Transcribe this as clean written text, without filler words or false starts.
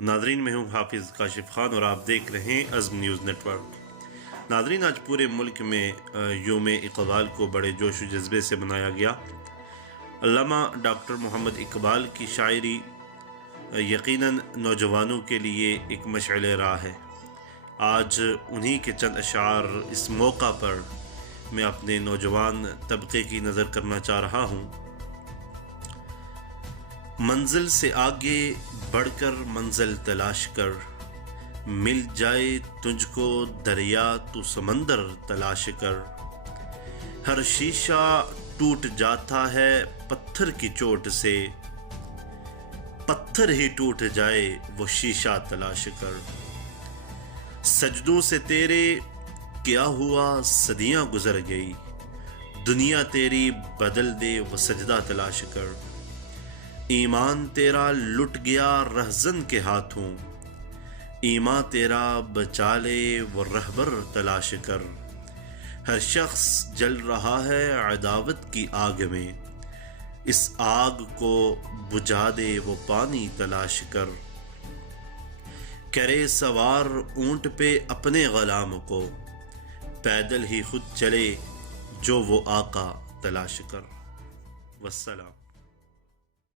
ناظرین، میں ہوں حافظ کاشف خان اور آپ دیکھ رہے ہیں عزم نیوز نیٹ ورک۔ ناظرین، آج پورے ملک میں یوم اقبال کو بڑے جوش و جذبے سے منایا گیا۔ علامہ ڈاکٹر محمد اقبال کی شاعری یقیناً نوجوانوں کے لیے ایک مشعل راہ ہے۔ آج انہی کے چند اشعار اس موقع پر میں اپنے نوجوان طبقے کی نظر کرنا چاہ رہا ہوں۔ منزل سے آگے بڑھ کر منزل تلاش کر، مل جائے تجھ کو دریا تو سمندر تلاش کر۔ ہر شیشہ ٹوٹ جاتا ہے پتھر کی چوٹ سے، پتھر ہی ٹوٹ جائے وہ شیشہ تلاش کر۔ سجدوں سے تیرے کیا ہوا صدیاں گزر گئی، دنیا تیری بدل دے وہ سجدہ تلاش کر۔ ایمان تیرا لٹ گیا رہزن کے ہاتھوں، ایمان تیرا بچا لے وہ رہبر تلاش کر۔ ہر شخص جل رہا ہے عداوت کی آگ میں، اس آگ کو بجھا دے وہ پانی تلاش کر۔ کرے سوار اونٹ پہ اپنے غلام کو، پیدل ہی خود چلے جو وہ آقا تلاش کر۔ والسلام۔